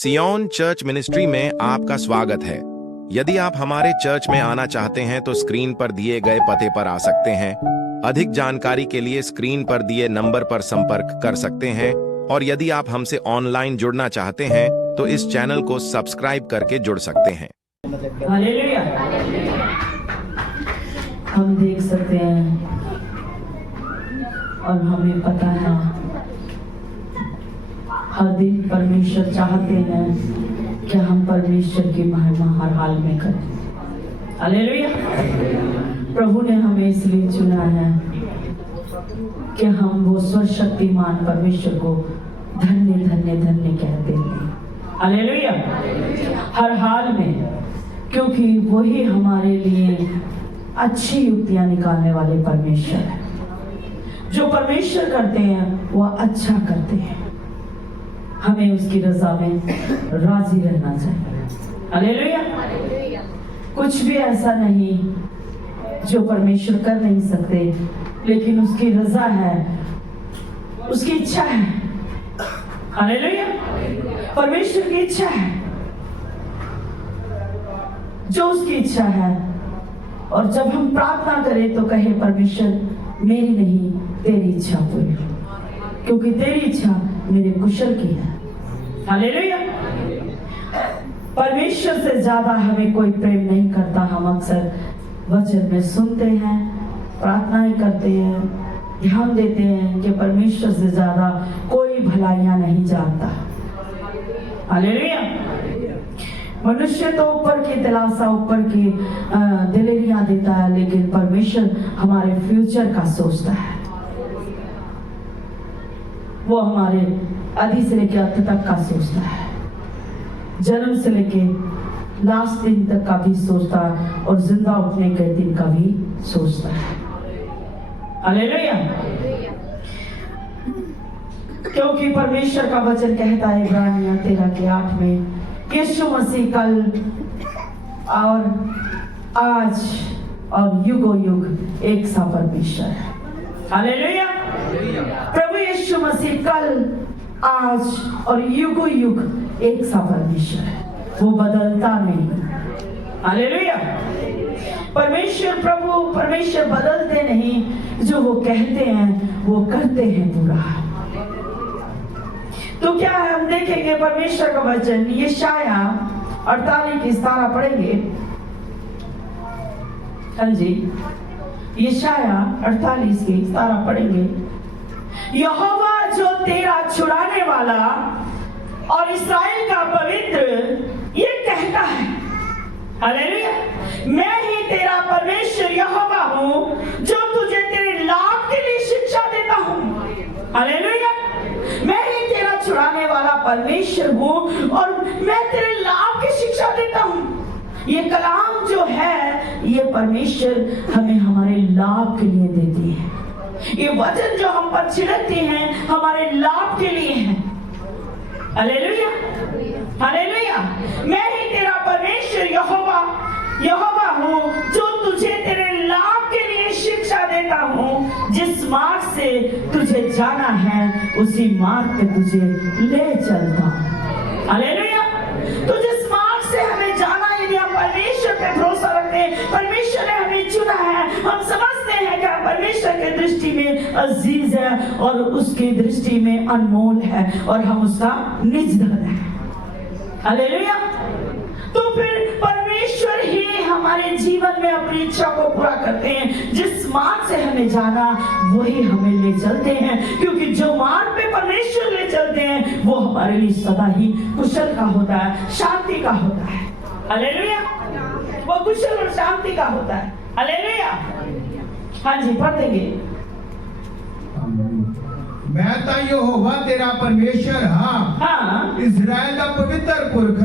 सियोन church ministry में आपका स्वागत है। यदि आप हमारे चर्च में आना चाहते हैं तो स्क्रीन पर दिए गए पते पर आ सकते हैं। अधिक जानकारी के लिए स्क्रीन पर दिए नंबर पर संपर्क कर सकते हैं और यदि आप हमसे ऑनलाइन जुड़ना चाहते हैं तो इस चैनल को सब्सक्राइब करके जुड़ सकते हैं। हालेलुया। हम देख सकते हैं और हमें पता है हर दिन परमेश्वर चाहते हैं कि हम परमेश्वर की महिमा हर हाल में करें। हालेलुया। प्रभु ने हमें इसलिए चुना है कि हम वो सर्वशक्तिमान परमेश्वर को धन्य धन्य धन्य कहते हैं। हालेलुया। हर हाल में, क्योंकि वही हमारे लिए अच्छी युक्तियां निकालने वाले परमेश्वर है। जो परमेश्वर करते हैं वह अच्छा करते हैं। हमें उसकी रजा में राजी रहना चाहिए। हालेलुया। कुछ भी ऐसा नहीं जो परमेश्वर कर नहीं सकते, लेकिन उसकी रजा है, उसकी इच्छा है। हालेलुया। परमेश्वर की इच्छा है, जो उसकी इच्छा है। और जब हम प्रार्थना करें तो कहे परमेश्वर मेरी नहीं तेरी इच्छा पूरी हो, क्योंकि तेरी इच्छा मेरे कुशल की है। हालेलुया। परमेश्वर से ज्यादा हमें कोई प्रेम नहीं करता। हम अक्सर वचन में सुनते हैं, प्रार्थनाएं करते हैं, ध्यान देते हैं कि परमेश्वर से ज्यादा कोई भलाइयां नहीं जानता। हालेलुया। मनुष्य तो ऊपर की दिलासा, ऊपर की दिलेरियां देता है, लेकिन परमेश्वर हमारे फ्यूचर का सोचता है। वो हमारे आदि से लेकर अंत तक का सोचता है, जन्म से लेके लास्ट दिन तक का भी सोचता है और जिंदा उठने के दिन का भी सोचता है। हालेलुया। क्योंकि परमेश्वर का वचन कहता है इब्रानियों 13:8 में, यीशु मसीह कल और आज और युगो युग एक सा परमेश्वर है। हालेलुया। प्रभु यीशु मसीह कल, आज और युगो युग एक सा परमेश्वर है। वो बदलता नहीं। हालेलुया। परमेश्वर बदलते नहीं। जो वो कहते हैं वो करते हैं पूरा। तो क्या है, हम देखेंगे परमेश्वर का वचन यशाया 48:17 पढ़ेंगे। हाँ जी, यशाया 48:17 पढ़ेंगे। यहोवा जो तेरा छुड़ाने वाला और इस्राएल का पवित्र ये कहता है, हालेलुया, मैं ही तेरा परमेश्वर यहोवा हूँ जो तुझे तेरे लाभ के लिए शिक्षा देता हूँ। हालेलुया। मैं ही तेरा छुड़ाने वाला परमेश्वर हूँ और मैं तेरे लाभ की शिक्षा देता हूँ। ये कलाम जो है ये परमेश्वर हमें हमारे लाभ के लिए देती है। ये वचन जो हम पर छिड़कते हैं हमारे लाभ के लिए है। हालेलुया। हालेलुया। मैं ही तेरा परमेश्वर यहोवा हूँ जो तुझे तेरे लाभ के लिए शिक्षा देता हूँ। जिस मार्ग से तुझे जाना है उसी मार्ग पे तुझे ले चलता हूँ। हालेलुया। तो जिस मार्ग से हमें जाना, यदि हम परमेश्वर पे भरोसा रखते हैं, परमेश्वर ने हमें चुना है, हम समझते हैं कि परमेश्वर की दृष्टि में अजीज है और उसकी दृष्टि में अनमोल है और हम उसका निज धन है। हालेलुया। तो फिर परमेश्वर ही हमारे जीवन में अपनी इच्छा को पूरा करते हैं। जिस मार्ग से हमें जाना वही हमें ले चलते हैं, क्योंकि जो मार्ग पे परमेश्वर ले चलते हैं वो हमारे लिए सदा ही कुशल का होता है, शांति का होता है। हालेलुया। वो कुशल और शांति का होता है। हालेलुया। हाँ जी, पढ़ देंगे। मैं ता यहोवा तेरा परमेश्वर हाँ, इज़राइल दा पवित्र पुरख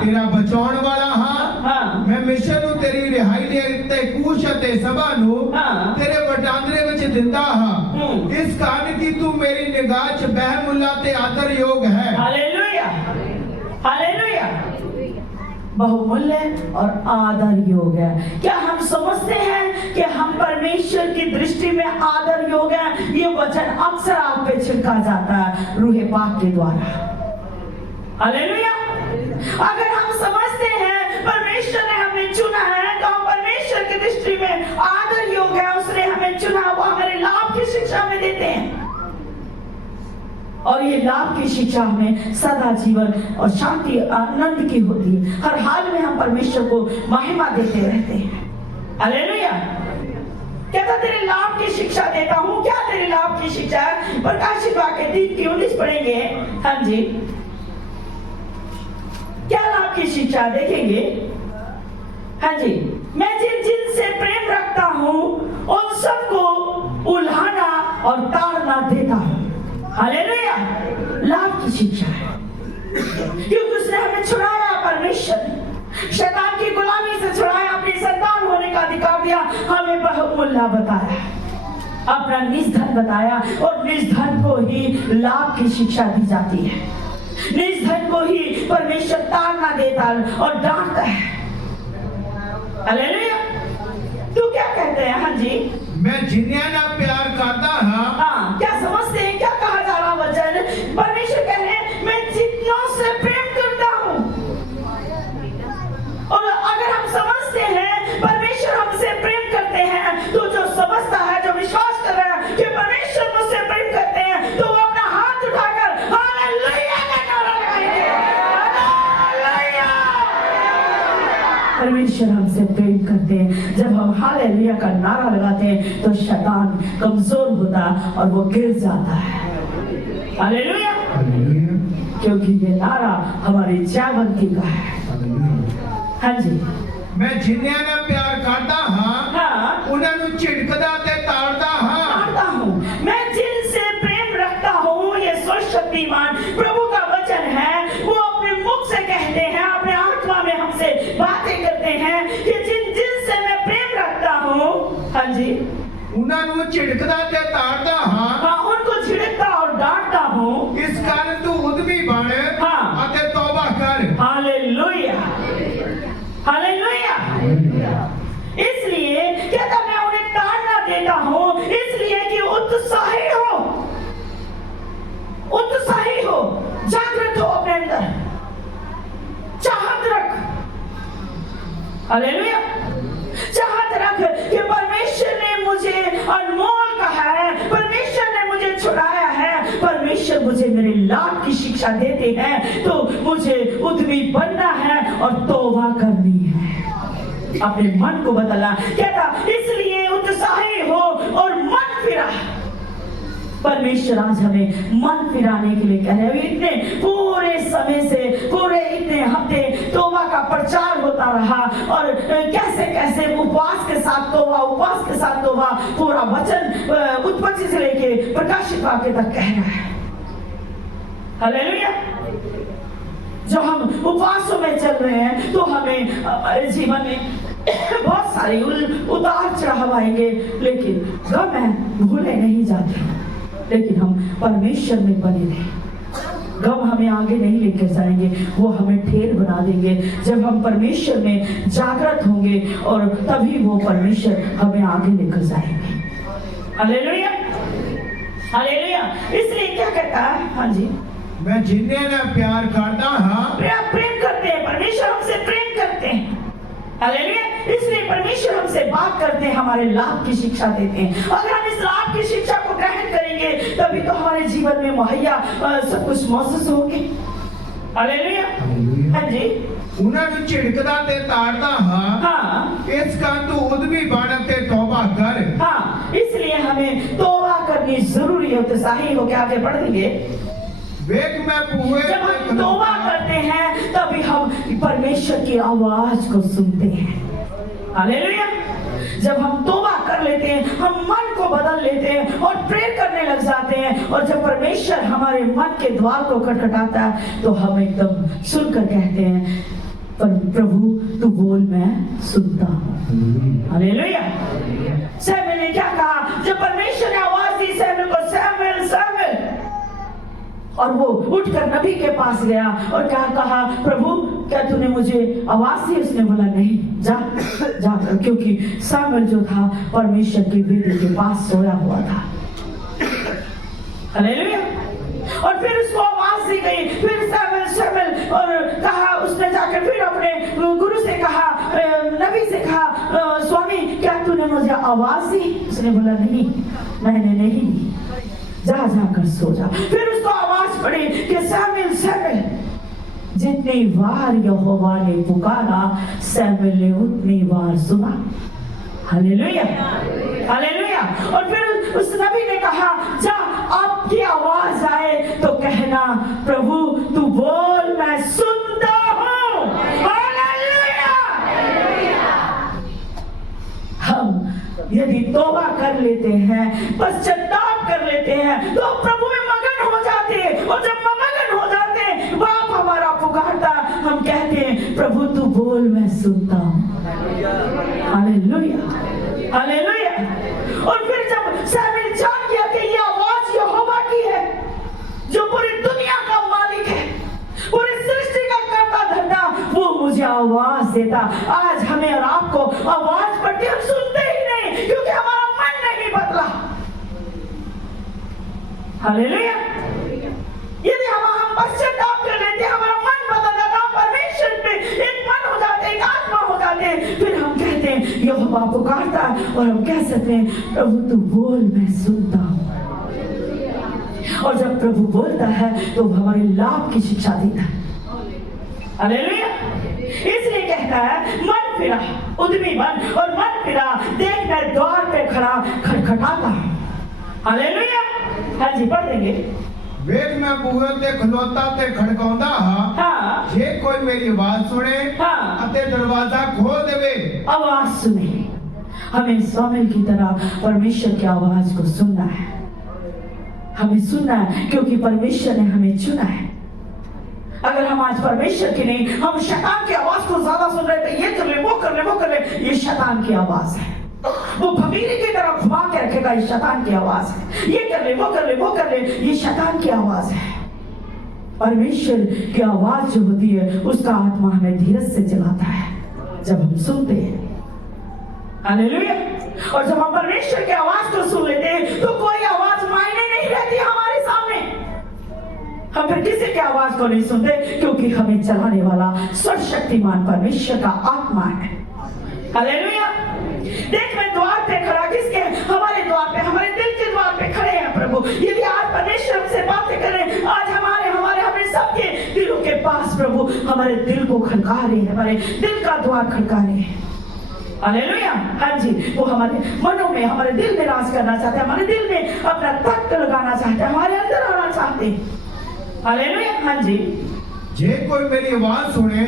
तेरा बचाउण वाला हाँ। मैं मिस्र नूं तेरी रिहाई ते कूश ते सबा नूं तेरे वटांदरे विच दिंदा हाँ। इस कारण कि तू मेरी निगाह च बहमुल्ला ते आदर योग है। हालेलुया। हालेलुया। बहुमूल्य और आदर योग है। क्या हम समझते हैं कि हम परमेश्वर की दृष्टि में आदर योग है? ये वचन अक्सर आप पे छिड़का जाता है रूहे पाक के द्वारा। हालेलुया। अगर हम समझते हैं परमेश्वर ने हमें चुना है तो हम परमेश्वर की दृष्टि में आदर योग्य है, उसने हमें चुना, वो हमारे लाभ की शिक्षा हमें देते हैं और ये लाभ की शिक्षा हमें सदा जीवन और शांति आनंद की होती है। हर हाल में हम परमेश्वर को महिमा देते रहते हैं। हालेलुया। कहता तेरे लाभ की शिक्षा देता हूं। क्या तेरे लाभ की शिक्षा है? प्रकाशित वाक्य 3:19 पढ़ेंगे। हाँ जी, क्या लाभ की शिक्षा देखेंगे? हाँ जी, मैं जिन से प्रेम रखता हूं उन सबको उल्हाना और ताड़ना देता हूं। हालेलुया। लाभ की शिक्षा है क्योंकि उसने हमें छुड़ाया, परमेश्वर शैतान की गुलामी से छुड़ाया, अपनी संतान होने का अधिकार दिया, हमें बहुमूल्य बताया, अपना निज धन बताया और निज धन को ही लाभ की शिक्षा दी जाती है। निज धन को ही परमेश्वर ताड़ना देता और डांटता है। हालेलुया। तू क्या कहते हैं? हाँ जी, मैं जिन्हें ना प्यार करता हाँ, क्या समझते हैं? क्या कहा जा रहा वचन? परमेश्वर कह रहे हैं मैं जितनों से प्रेम करता हूं। और अगर हम समझते हैं परमेश्वर हमसे प्रेम करते हैं तो जो समझता है, जो विश्वास कर रहा है कि परमेश्वर मुझसे प्रेम करते हैं, तो वो अपना हाथ उठाकर हालेलुया का नारा लगाएंगे। हालेलुया। परमेश्वर हमसे प्रेम करते हैं। जब हम हालेलुया का नारा लगाते हैं तो शैतान कमजोर होता और वो गिर जाता है। हालेलुया। क्योंकि ये नारा हमारी जयवंती का है। हाँ जी, मैं जिन्हें ना प्यार करता हाँ, उन्हें चिड़कदा ते ताड़ता हूँ। मैं जिनसे प्रेम रखता हूँ, ये सर्वशक्तिमान प्रभु का वचन है। वो अपने मुख से कहते हैं, अपने आत्मा में हमसे बातें करते हैं कि जिनसे मैं प्रेम रखता हूँ, हाँ जी, उन्हें चिड़कदा ते ताड़ता हाँ, उनको छिड़कता और डांटता हूँ। इस कारण तू उद्यमी बन अते तौबा कर। हालेलुया। हालेलुया। इसलिए कहता मैं उन्हें ताड़ना देता हूँ, इसलिए कि उत्साही हो, उत्साही हो, जागृत हो, अपने अंदर चाहत रख। हालेलुया। चाहत रख कि परमेश्वर ने मुझे अनमोल कहा है, परमेश्वर ने मुझे छुड़ाया है, परमेश्वर मुझे मेरे लाभ की शिक्षा देते हैं, तो मुझे उद्यमी बनना है और तौबा करनी है, अपने मन को बदलना। कहता इसलिए उत्साही हो और मन फिरा। परमेश्वर आज हमें मन फिराने के लिए कह रहे हैं। इतने पूरे समय से, पूरे इतने हफ्ते तौबा का प्रचार होता रहा और कैसे कैसे उपवास के साथ तौबा, उपवास के साथ तौबा, पूरा वचन उत्पत्ति से लेके प्रकाशित वाक्य तक कह रहा है। हालेलुया। जो हम उपवासों में चल रहे हैं तो हमें जीवन में बहुत सारे उतार चढ़ाव आएंगे, लेकिन गम है भूले नहीं जाते, लेकिन हम परमेश्वर में बने रहे। गम हमें आगे नहीं लेकर जाएंगे, वो हमें ठेर बना देंगे। जब हम परमेश्वर में जागृत होंगे और तभी वो परमेश्वर हमें आगे लेकर जाएंगे। हालेलुया। हालेलुया। इसलिए क्या कहता है? हाँ जी, मैं जिन्हें ना प्यार करता प्रेम करते हैं, परमेश्वर हमसे प्रेम करते हैं। हालेलुया। इसलिए परमेश्वर हमसे बात करते हैं, हमारे लाभ की शिक्षा देते हैं। अगर हम इस लाभ की शिक्षा को ग्रहण करेंगे तभी तो हमारे जीवन में मुहैया सब कुछ महसूस होंगे। हालेलुया। हाँ जी, उन्हें चिड़कदा ते ताड़ता हाँ, इसका तू उद्यमी बन के तौबा कर। हाँ, इसलिए हमें तौबा करनी जरूरी है। उत्साही होकर आगे बढ़ देंगे। जब हम तौबा करते हैं तभी हम परमेश्वर की आवाज को सुनते हैं। हालेलुया। जब हम तौबा कर लेते हैं, हम मन को बदल लेते हैं और प्रेयर करने लग जाते हैं, और जब परमेश्वर हमारे मन के द्वार को खटखटाता है तो हम एकदम सुनकर कहते हैं, पर प्रभु तू बोल, मैं सुनता हूँ। हालेलुया। सैमुएल ने क्या कहा? जब परमेश्वर ने आवाज दी सैमुएल को, सैमुएल सैमुएल, और वो उठकर नबी के पास गया और क्या कहा? प्रभु क्या तूने मुझे आवाज दी? उसने बोला नहीं, जा जाकर, क्योंकि सैमुएल जो था परमेश्वर की वेदी के पास सोया हुआ था। हालेलुया। और फिर उसको आवाज दी गई, फिर सैमुएल शमूएल और कहा, उसने जाकर फिर अपने गुरु से कहा, नबी से कहा, स्वामी क्या तूने मुझे आवाज दी? उसने बोला नहीं, मैंने नहीं दी, जा जाकर सो जा। फिर उसको आवाज पड़ी कि शमूएल शमूएल। जितनी बार यहोवा ने पुकारा, शमूएल ने उतनी बार सुना। Hallelujah, hallelujah. और फिर उस नबी ने कहा, जा आपकी आवाज आए तो कहना, प्रभु तू बोल, मैं सुनता हूं। हालेलुया। हम यदि तौबा कर लेते हैं, पश्चाताप कर लेते हैं, तो प्रभु में मगन हो जाते हैं। और जब मगन हो जाते हैं, बाप हमारा पुकारता, हम कहते हैं, प्रभु तू बोल, मैं सुनता हूं। Hallelujah, hallelujah. और फिर जब शमूएल जान गया कि ये आवाज यहोवा की है, जो पूरी दुनिया का मालिक है, पूरी सृष्टि का कर्ता धर्ता, वो मुझे आवाज देता। आज हमें और आपको आवाज पड़ती, हम सुनते ही नहीं, क्योंकि हमारा मन नहीं बदला। हालेलुया। यदि हम पश्चाताप कर लेते, हमारा मन बदल जाता, हम परमेश्वर पे एक मन हो जाते, एक आत्मा हो जाते, फिर हम कहते हैं, यहोवा पुकारता, और हम कह सकते हैं, प्रभु तू बोल, मैं सुनता हूं। और जब प्रभु बोलता है तो हमारे लाभ की शिक्षा देता है। हालेलुया। इसलिए कहता है, मन फिरा, उद्यमी बन, और मन फिरा, देख मैं द्वार पे खड़ा खटखटाता हूं। हालेलुया। हाँ जी, पढ़ देंगे। वेख मैं बूहे ते खलोता ते खड़काउंदा हा, जे कोई मेरी आवाज सुने अते दरवाजा खोल देवे। आवाज सुने, हमें शमूएल की तरह परमेश्वर की आवाज को सुनना है। हमें सुनना है क्योंकि परमेश्वर ने हमें चुना है। अगर हम आज परमेश्वर की नहीं, हम शैतान की आवाज को ज्यादा सुन रहे थे, ये कर ले, वो कर ले, वो कर ले, ये शैतान की आवाज है। वो भमीरी की तरह घुमा के रखेगा, ये शैतान की आवाज है। ये कर ले, वो कर ले, वो कर ले, ये शैतान की आवाज है। परमेश्वर की आवाज जो होती है, उसका आत्मा हमें धीरज से चलाता है जब हम सुनते हैं। हालेलुया। और जब हम परमेश्वर की आवाज को सुन लेते हैं, तो कोई आवाज मायने नहीं रहती हमारे सामने। हम फिर किसी की आवाज को नहीं सुनते, क्योंकि हमें चलाने वाला सर्वशक्तिमान परमेश्वर का आत्मा है। हालेलुया। देख मैं द्वार पे खड़ा, किसके? हमारे द्वार पे, हमारे दिल के द्वार पे खड़े हैं प्रभु। यदि आज परमेश्वर हमसे बातें करें, आज हमारे हमें सबके दिलों के पास प्रभु हमारे दिल को खड़का रहे हैं, हमारे दिल का द्वार खड़का रहे हैं। हालेलुया। हाँ जी, वो हमारे मनों में, हमारे दिल में राज करना चाहते हैं, हमारे दिल में अपना तख्त लगाना चाहते हैं, हमारे अंदर आना चाहते हैं। हालेलुया। हाँ जी। जे कोई मेरी आवाज सुने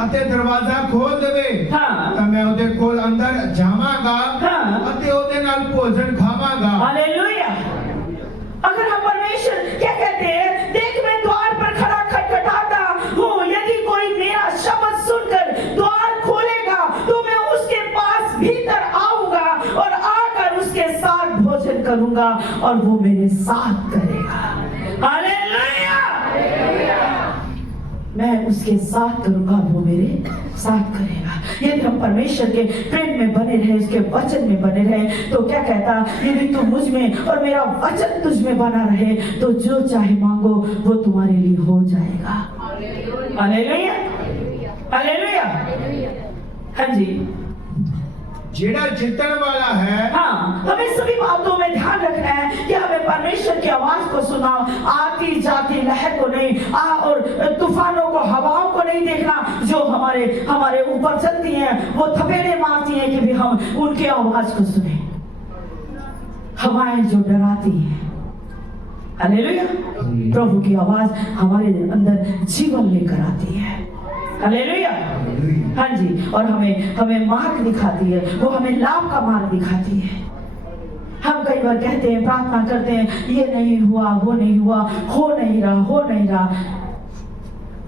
अते दरवाजा खोल देवे, तो मैं ओदे कोल अंदर जावांगा अते ओदे नाल भोजन खावांगा। हालेलुया। अगर हम परमेश्वर क्या कहते हैं, देख मैं द्वार पर खड़ा खटखटाता हूँ, यदि कोई मेरा शब्द सुनकर द्वार खोलेगा, तो मैं उसके पास भीतर आऊंगा और आकर उसके साथ भोजन करूंगा और वो मेरे साथ करेगा। हालेलुया। मैं उसके साथ करूंगा, वो मेरे साथ करेगा। यदि हम परमेश्वर के प्रेम में बने रहे, उसके वचन में बने रहे, तो क्या कहता, यदि तू मुझ में और मेरा वचन तुझ में बना रहे, तो जो चाहे मांगो वो तुम्हारे लिए हो जाएगा। Hallelujah, hallelujah. हाँ जी। जेड़ा जीतन वाला है, हमें सभी बातों में ध्यान रखना है कि हमें परमेश्वर की आवाज को सुना, आती जाती लहर को नहीं, और तूफानों को, हवाओं को नहीं देखना जो हमारे ऊपर चलती हैं, वो थपेड़े मारती हैं, कि भी हम उनकी आवाज को सुने। हवाएं जो डराती हैं, हालेलुया, प्रभु की आवाज हमारे अंदर जीवन लेकर आती है। हालेलुया। हाँ जी। और हमें मार्ग दिखाती है, वो हमें लाभ का मार्ग दिखाती है। हम कई बार कहते हैं, प्रार्थना करते हैं, ये नहीं हुआ, वो नहीं हुआ, हो नहीं रहा।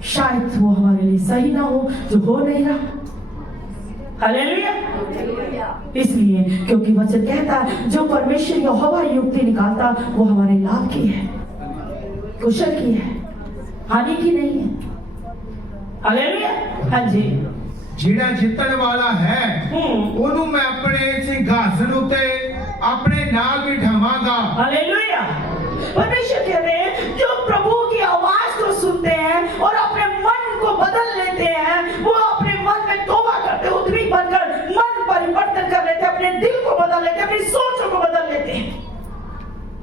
शायद वो हमारे लिए सही ना हो जो हो नहीं रहा। हालेलुया। इसलिए क्योंकि वचन कहता है, जो परमेश्वर यहोवा युक्ति निकालता, वो हमारे लाभ की है, कुशल की है, हानि की नहीं है। हालेलुया। हाँ जी। जेड़ा जीतन वाला है, ओनू मैं अपने सिंहासन उते अपने नाल बिठावांगा। हालेलुया। परमेश्वर कहते हैं, जो प्रभु की आवाज को सुनते हैं और बदल लेते हैं, अपनी सोचों को बदल लेते हैं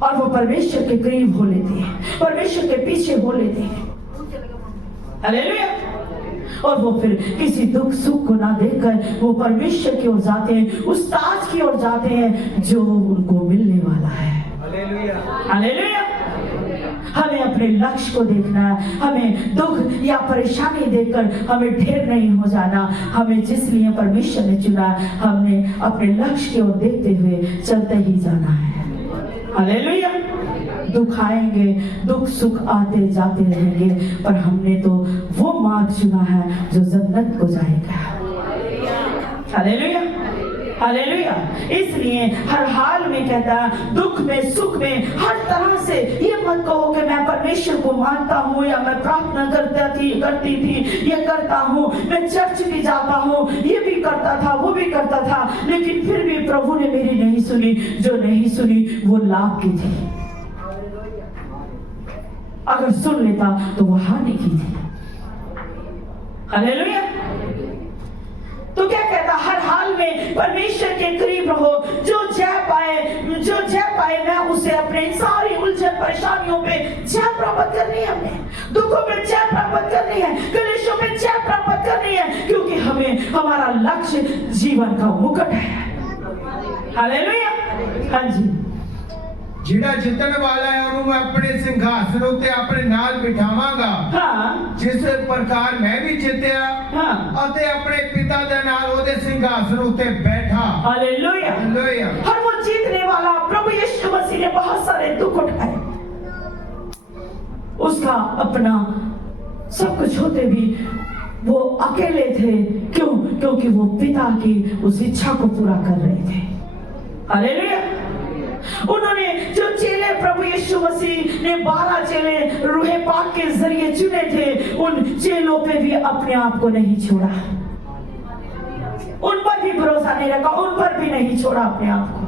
और वो परमेश्वर के करीब हो लेते हैं, परमेश्वर के पीछे हो लेते हैं। हालेलुया। और वो फिर किसी दुख सुख को ना देखकर वो परमेश्वर की ओर जाते हैं, उस ताज की ओर जाते हैं जो उनको मिलने वाला है। हालेलुया। हमें अपने लक्ष्य को देखना है, हमें दुख या परेशानी देखकर हमें ढेर नहीं हो जाना। हमें जिस लिए परमेश्वर ने चुना, हमने अपने लक्ष्य की ओर देखते हुए चलते ही जाना है। हालेलुया। दुख आएंगे, दुख सुख आते जाते रहेंगे, पर हमने तो वो मार्ग चुना है जो जन्नत को जाएगा। Hallelujah, hallelujah. इसलिए हर हाल में कहता है, दुख में सुख में हर तरह से ये मत कहो कि मैं परमेश्वर को मानता हूँ या मैं प्रार्थना करती थी, ये करता हूँ, मैं चर्च भी जाता हूँ, ये भी करता था, वो भी करता था, लेकिन फिर भी प्रभु ने मेरी नहीं सुनी। जो नहीं सुनी वो लाभ की थी, अगर सुन लेता तो वो हानि की थी। हालेलुया। तो क्या कहता, हर हाल में परमेश्वर के करीब रहो। जो जय पाए मैं उसे अपने सारी उलझन परेशानियों पे जय प्राप्त करनी है, हमने दुखों पे जय प्राप्त करनी है, कलेशों पे जय प्राप्त करनी है, क्योंकि हमें हमारा लक्ष्य जीवन का मुकुट है। हालेलुया। हाँ जी। जिहड़ा जितन वाला है ਉਹਨੂੰ मैं अपने सिंहासन उत्ते अपने नाल बिठावांगा। हाँ। जिस प्रकार मैं भी जितया ਅਤੇ अपने पिता दे नाल ਉਹਦੇ सिंहासन उत्ते बैठा। हालेलुया। हालेलुया। हर वो जीतने वाला प्रभु यीशु मसीह ने बहुत सारे दुख उठाए, उसका अपना सब कुछ होते भी वो अकेले थे। क्यों? क्योंकि वो पिता की उस इच्छा को पूरा कर रहे थे। हालेलुया। उन्होंने जो चेले प्रभु यीशु मसीह ने 12 चेले रूहे पाक के जरिए चुने थे, उन चेलों पे भी अपने आप को नहीं छोड़ा, उन पर भी भरोसा नहीं रखा, उन पर भी नहीं छोड़ा अपने आप को।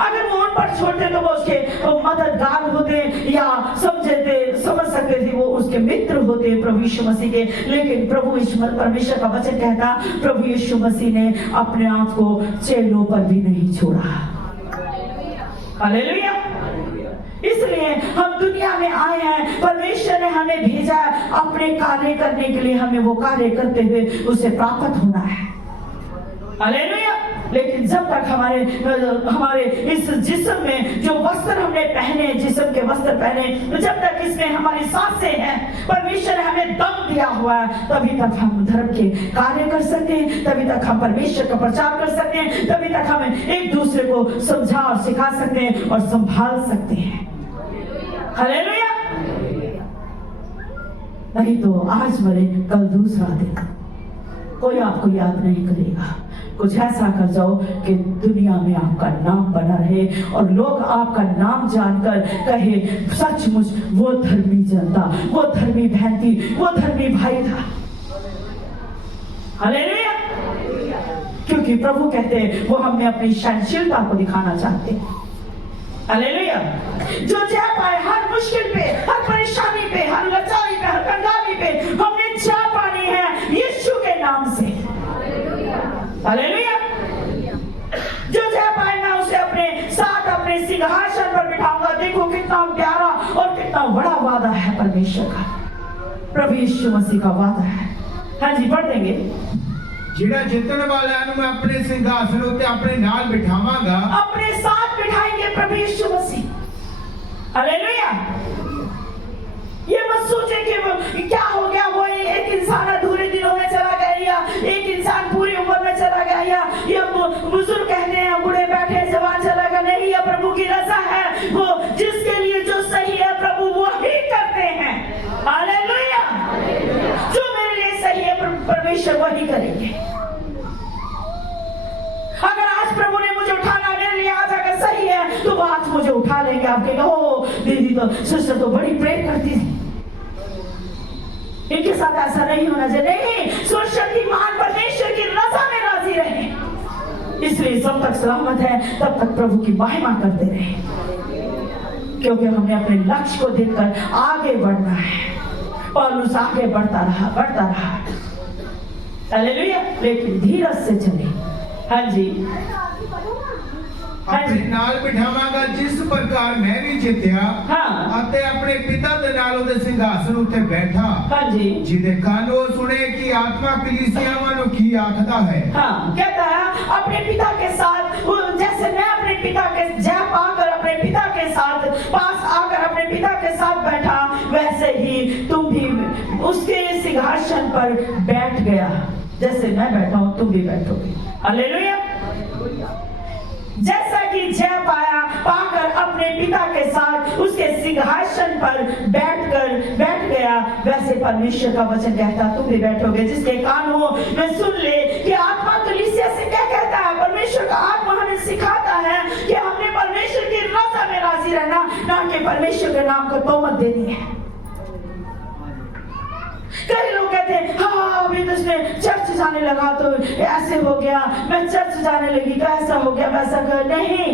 अगर वो उन पर छोड़ते तो वो उसके मददगार होते या समझ सकते थे वो उसके मित्र होते प्रभु यीशु मसीह के। लेकिन प्रभु यीशु परमेश्वर का वचन कहता, प्रभु यीशु मसीह ने अपने आप को चेलों पर भी नहीं छोड़ा। हालेलुया। इसलिए हम दुनिया में आए हैं, परमेश्वर ने हमें भेजा अपने कार्य करने के लिए, हमें वो कार्य करते हुए उसे प्राप्त होना है। हालेलुया। लेकिन जब तक हमारे इस जिस्म में जो वस्त्र हमने पहने, जिस्म के वस्त्र पहने, जब तक इसमें हमारी सांसें हैं, परमेश्वर ने हमें दम दिया हुआ है, तभी तक हम धर्म के कार्य कर सकते हैं, तभी तक हम परमेश्वर का प्रचार कर सकते हैं, तभी तक हम एक दूसरे को समझा और सिखा सकते हैं और संभाल सकते हैं। हालेलुया। नहीं तो आज मरे कल दूसरा दिन, कोई आपको याद नहीं करेगा। कुछ ऐसा कर जाओ कि दुनिया में आपका नाम बना रहे और लोग आपका नाम जानकर कहे, सचमुच वो धर्मी जनता, वो धर्मी बहन थी, वो धर्मी भाई था। हालेलुया। क्योंकि प्रभु कहते हैं वो हमें अपनी सहनशीलता को दिखाना चाहते हैं। हालेलुया। जो जय पाए हर मुश्किल पे, हर परेशानी पे, हर लाचारी पे, हर कंगाली पे, हमने जय पानी है यीशु के नाम से। हालेलुया। जो जय पाए मैं उसे अपने साथ अपने सिंहासन पर बिठाऊंगा। देखो कितना प्यारा और कितना बड़ा वादा है परमेश्वर का, प्रभु यीशु मसीह का वादा है। हाँ जी, पढ़ देंगे। जिहड़ा जितन वाला है मैं अपने सिंहासन उत्ते अपने नाल बिठावांगा। अपने साथ बिठाएंगे प्रभु यीशु मसीह। हालेलुया। ये मत सोचे कि क्या हो गया, वो एक इंसान अधूरे दिनों में चला गया या एक इंसान पूरी उम्र में चला गया या ये बुजुर्ग कहते हैं बूढ़े बैठे जवान चला गया। नहीं, ये प्रभु की रजा है, वो जिसके लिए जो सही है प्रभु वो ही करते हैं। हालेलुया। जो मेरे लिए सही है परमेश्वर वही करेंगे। अगर आज प्रभु ने मुझे उठाना, मेरे लिए आज अगर सही है तो वो आज मुझे उठा लेंगे। आप कहेंगे, ओ दीदी तो सिस्टर तो बड़ी प्रेयर करती थी, इनके साथ ऐसा नहीं होना चाहिए। नहीं, सर्वशक्तिमान परमेश्वर की रजा में राजी रहे। इसलिए जब तक सलामत है तब तक प्रभु की महिमा करते रहे, क्योंकि हमने अपने लक्ष्य को देखकर आगे बढ़ना है। पौलुस आगे बढ़ता रहा। हालेलुया। लेकिन धीरज से चले। हाँ जी। अपने नाल बिठावांगा जिस प्रकार मैं भी जितया हाँ। अते अपने पिता दे नाल उहदे सिंहासन उत्ते बैठा हाँ जी। जिदे कान वो सुने कि आत्मा कलीसियावां नु की आखदा है। हाँ, कहता है अपने पिता के साथ, जैसे मैं अपने पिता के जय पाकर अपने पिता के साथ पास आकर अपने पिता के साथ बैठा, वैसे ही तुम भी उसके सिंहासन पर बैठ गया। जैसे मैं बैठा हूं तुम भी बैठोगे। हालेलुया। जैसा कि जय पाकर अपने पिता के साथ उसके सिंहासन पर बैठ गया, वैसे परमेश्वर का वचन कहता तुम भी बैठोगे। जिसके कान हो वे सुन ले कि आत्मा कलीसिया से क्या कहता है। परमेश्वर का आत्मा हमें सिखाता है कि हमने परमेश्वर की रज़ा में राजी रहना, ना कि परमेश्वर के नाम को तोहमत देनी है। कई लोग कहते हैं हाँ अभी तो उसने चर्च जाने लगा तो ऐसे हो गया, मैं चर्च जाने लगी तो ऐसा हो गया, वैसा कर। नहीं,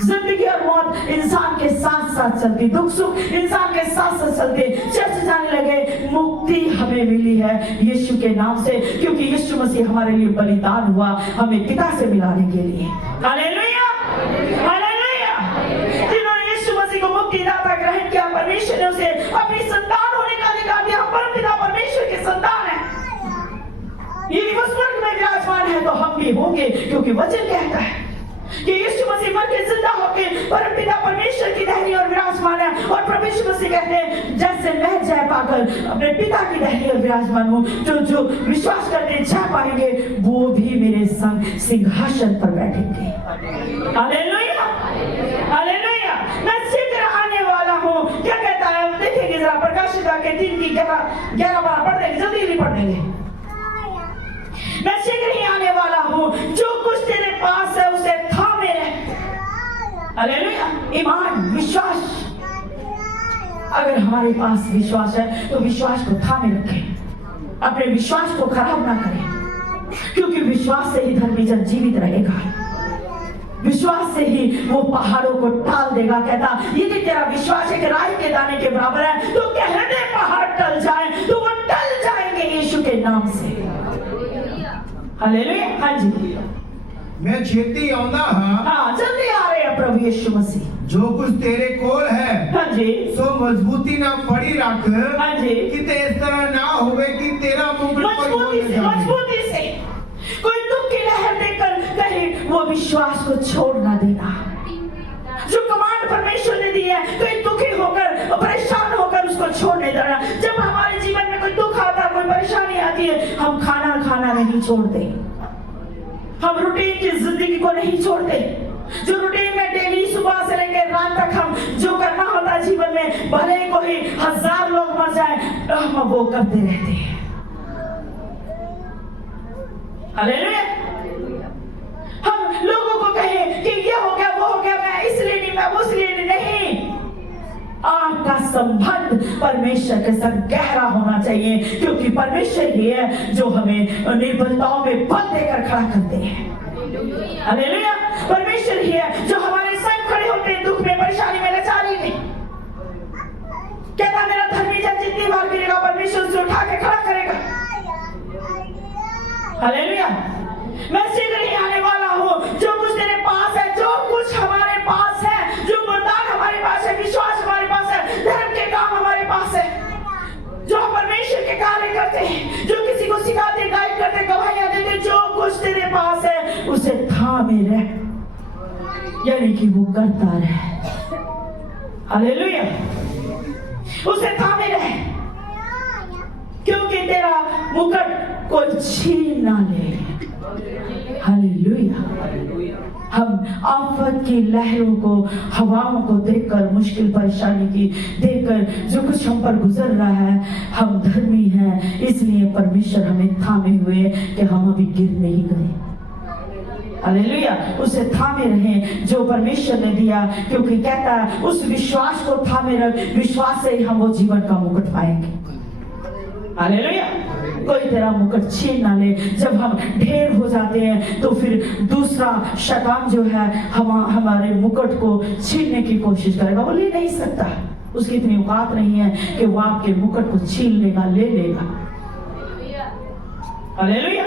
जिंदगी और मौत इंसान के साथ साथ चलती, दुख सुख इंसान के साथ साथ चलते। चर्च जाने लगे, मुक्ति हमें मिली है यीशु के नाम से, क्योंकि यीशु मसीह हमारे लिए बलिदान हुआ हमें पिता से मिलाने के लिए। Hallelujah, hallelujah. जिन्होंने यीशु मसीह को मुक्तिदाता ग्रहण किया, परमेश्वर ने उसे अपनी संतान होने का अधिकार दिया। परमपिता परमेश्वर के संतान है। यदि वो स्वर्ग में विराजमान है तो हम भी होंगे, क्योंकि वचन कहता है कि यीशु मसीह मर के जिंदा होके परमपिता परमेश्वर की दाहिनी ओर विराजमान है। और परमेश्वर मसीह कहते हैं जैसे मैं जय पाकर अपने पिता की दाहिनी ओर विराजमान हूँ, जो विश्वास करते जय पाएंगे वो भी मेरे संग सिंहासन पर बैठेंगे। Hallelujah, hallelujah. मैं शीघ्र आने वाला हूँ। क्या कहता है देखेंगे जरा, प्रकाशित वाक्य 3 की 11-12 पढ़ देंगे, जल्दी पढ़ देंगे। मैं शीघ्र ही आने वाला हूँ, जो कुछ तेरे पास है उसे थामे रह। हालेलुया। ईमान, विश्वास। अगर हमारे पास विश्वास है तो विश्वास को थामे रखें, अपने विश्वास को खराब ना करें, क्योंकि विश्वास से ही धर्मी जन जीवित रहेगा। विश्वास से ही वो पहाड़ों को टाल देगा। कहता यदि तेरा विश्वास एक राई के दाने के बराबर है तो कहने पहाड़ टल जाए तो वो टल जाएंगे यीशु के नाम से। हालेलुया। हाँ जी, मैं छेती आऊंगा। हाँ, जल्दी आ रहे हैं प्रभु यीशु मसीह। जो कुछ तेरे कोल है हाँ जी, सो मजबूती ना पड़ी रख। हाँ जी, कि ते इस तरह ना होवे कि तेरा मुकुट मजबूती से कोई दुख की लहर देकर कहे वो विश्वास को छोड़ ना देना। जो कमांड परमेश्वर ने दी है, कोई दुखी होकर परेशान होकर उसको छोड़ नहीं देना। जब हमारे जीवन में कोई दुख आता, कोई परेशानी आती है, हम खाना नहीं छोड़ते, हम रूटीन की जिंदगी को नहीं छोड़ते। जो रूटीन में डेली सुबह से लेकर रात तक हम जो करना होता जीवन में, भले ही कोई 1000 लोग मर जाए, हम वो करते रहते हैं। हालेलुया। हम लोगों को कहें कि ये हो गया वो हो गया, मैं इसलिए नहीं, मैं वो इसलिए नहीं। आपका संबंध परमेश्वर के साथ गहरा होना चाहिए, क्योंकि परमेश्वर ही है जो हमें निर्बलताओं में बल देकर खड़ा करते हैं। हालेलुया। परमेश्वर ही है जो हमारे संग खड़े होते हैं, दुख में, परेशानी में, लाचारी में। कहता मेरा धर्मी जन जितनी बार गिरेगा परमेश्वर उसे उठा के खड़ा करेगा। हालेलुया। मैं शीघ्र ही आने वाला हूँ। जो कुछ तेरे पास है, जो कुछ हमारे पास है, जो वरदान हमारे पास है, विश्वास हमारे पास है, धर्म के काम हमारे पास है, जो परमेश्वर के कार्य करते हैं, जो किसी को सिखाते, गाइड करते, गवाहियां देते, जो कुछ तेरे पास है उसे थामे रह, यानी कि वो करता रहे। हालेलुया। उसे थामे रहे, क्योंकि तेरा मुकुट कोई छीन ना ले। हालेलुया। हम आफत की लहरों को, हवाओं को देखकर, मुश्किल परेशानी की देखकर, जो कुछ हम पर गुजर रहा है, हम धर्मी हैं, इसलिए परमेश्वर हमें थामे हुए कि हम अभी गिर नहीं गए। हालेलुया। उसे थामे रहें जो परमेश्वर ने दिया, क्योंकि कहता है उस विश्वास को थामे रख, विश्वास से ही हम वो जीवन का मुकुट पाएंगे। हालेलुया। कोई तेरा मुकुट छीन ना ले। जब हम ढेर हो जाते हैं तो फिर दूसरा शैतान जो है हमारे मुकुट को छीनने की कोशिश करेगा। वो ले नहीं सकता, उसकी इतनी औकात नहीं है कि वो आपके मुकुट को छीन लेगा, ले लेगा। हालेलुया।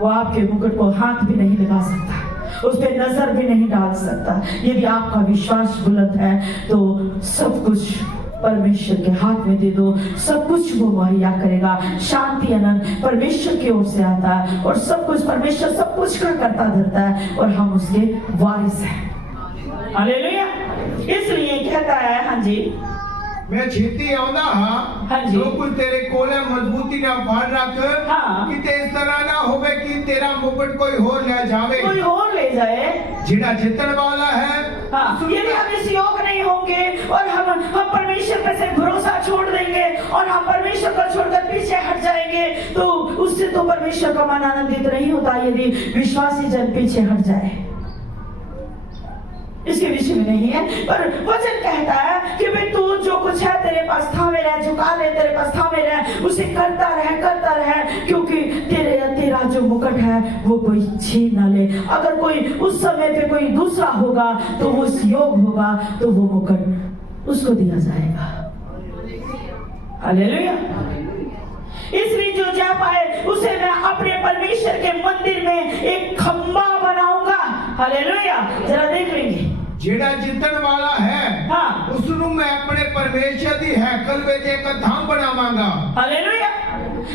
वो आपके मुकुट को हाथ भी नहीं लगा सकता। उस पर नजर भी नहीं डाल सकता। यदि आपका विश्वास बुलंद है तो सब कुछ परमेश्वर के हाथ में दे दो, सब कुछ वो मुहैया करेगा। शांति आनंद परमेश्वर की ओर से आता है और सब कुछ परमेश्वर सब कुछ का करता धरता है और हम उसके वारिस हैं। हालेलुया। इसलिए कहता है, हाँ जी, मैं छेती आउंदा हाँ जी। जो कुछ तेरे कोले मजबूती ना फाड़ रख, हाँ। कि ते इस तरह ना होवे कि तेरा मुकुट कोई और ले जावे, कोई और ले जाए। जिड़ा जितने वाला है। हाँ, यदि हम इस योग नहीं होंगे और हम परमेश्वर पे से भरोसा छोड़ देंगे और हम परमेश्वर को छोड़कर पीछे हट जाएंगे तो उससे तो परमेश्वर का मन आनंदित नहीं होता। यदि विश्वासी जन पीछे हट जाए, इसके विषय में नहीं है, पर वचन कहता है कि भाई तू जो कुछ है तेरे पास थामे रह, झुका ले, तेरे पास थामे रह, उसे करता रह, क्योंकि तेरा जो मुकुट है वो कोई छीन ना ले। अगर कोई उस समय पे कोई दूसरा होगा तो वो उस योग होगा तो वो मुकुट उसको दिया जाएगा। हालेलुया। इसलिए जो जा पाए उसे मैं अपने परमेश्वर के मंदिर में एक खंबा बनाऊंगा। हालेलुया। जरा देख लेंगे, जेड़ा जितन वाला है, हाँ, उसनु मैं अपने परमेश्वर दी हैकल में एक धाम बनावांगा। हालेलुया।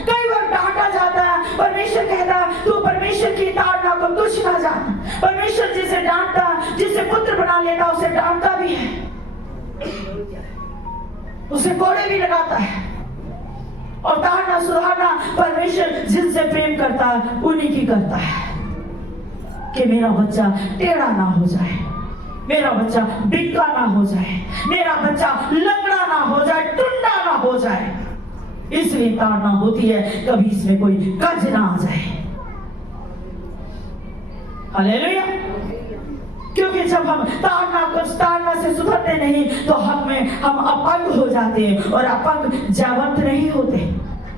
कई बार डांटा जाता है, परमेश्वर कहता तू परमेश्वर की ताड़ना को तुच्छ ना जान। परमेश्वर जिसे डांटता, जिसे पुत्र बना लेता उसे डांटता भी है, उसे कोड़े भी लगाता है। और ताड़ना सुधारना परमेश्वर जिनसे प्रेम करता है उन्हीं की करता है कि मेरा बच्चा टेढ़ा ना हो जाए, मेरा बच्चा बिक्का ना हो जाए, मेरा बच्चा लंगड़ा ना हो जाए, टुंडा ना हो जाए। इसलिए ताड़ना होती है, कभी इसमें कोई कज ना आ जाए। हालेलुया। क्योंकि जब हम ताड़ना से सुधरते नहीं तो हम अपंग हो जाते हैं, और अपंग जावंत नहीं होते,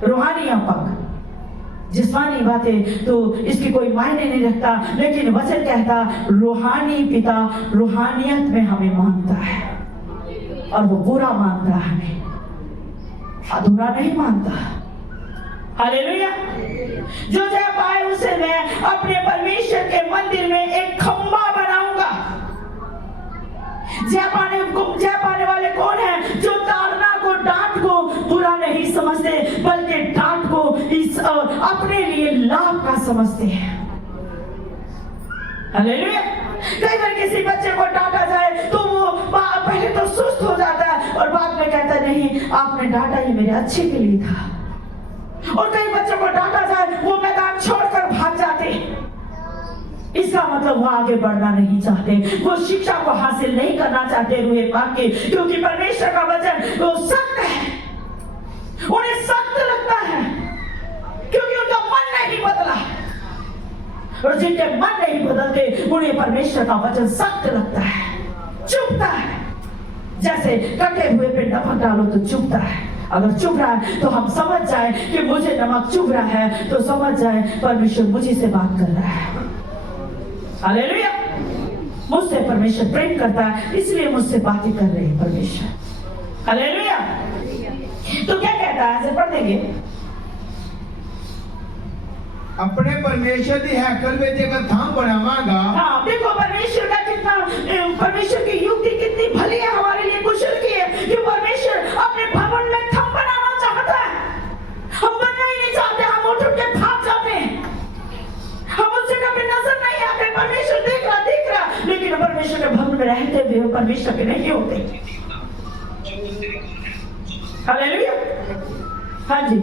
रूहानी अपंग। जिस्मानी बातें तो इसकी कोई मायने नहीं रखता, लेकिन वचन कहता रूहानी पिता रूहानियत में हमें मानता है और वो पूरा मानता है, हमें अधूरा नहीं मानता। हालेलुया। जो जा पाए उसे मैं अपने परमेश्वर के मंदिर में एक खंबा बनाऊंगा। जा पाने वाले कौन है? जो ताड़ना को, डांट को बुरा नहीं समझते, बल्कि डांट को इस अपने लिए लाभ का समझते हैं। हालेलुया। कई बार किसी बच्चे को डांटा जाए तो वो पहले तो सुस्त हो जाता है और बाद में कहता है नहीं आपने डांटा ये मेरे अच्छे के लिए था। और कई बच्चों को डांटा जाए वो मैदान छोड़कर भाग जाते। इसका मतलब वो आगे बढ़ना नहीं चाहते, वो शिक्षा को हासिल नहीं करना चाहते रूहे पाक के, क्योंकि परमेश्वर का वचन वो सत्य है, उन्हें सत्य लगता है, क्योंकि उनका मन नहीं बदला। और जिनके मन नहीं बदलते उन्हें परमेश्वर का वचन सत्य लगता है, चुभता है। जैसे कटे हुए पे नमक डालो तो चुभता है। अगर चुभ रहा है तो हम समझ जाए कि मुझे नमक चुभ रहा है, तो समझ जाए परमेश्वर मुझे से बात कर रहा है। हालेलुया। मुझसे परमेश्वर प्रेम करता है, इसलिए मुझसे बातें कर रहे हैं परमेश्वर। हालेलुया। तो क्या कहता है, ऐसे पढ़ देंगे, अपने परमेश्वर की हैकल में जगह धाम बनावांगा। हाँ, देखो परमेश्वर का कितना, परमेश्वर की युक्ति कितनी भली है, हमारे लिए कुशल की है कि परमेश्वर अपने भवन में थम बनाना चाहता है। हम बनना ही नहीं चाहते, हम उठ के भाग जाते हैं, हम उससे कभी नजर नहीं आते। परमेश्वर देख रहा, लेकिन परमेश्वर के भवन में रहते हुए परमेश्वर के नहीं होते। हालेलुया। हाँ जी।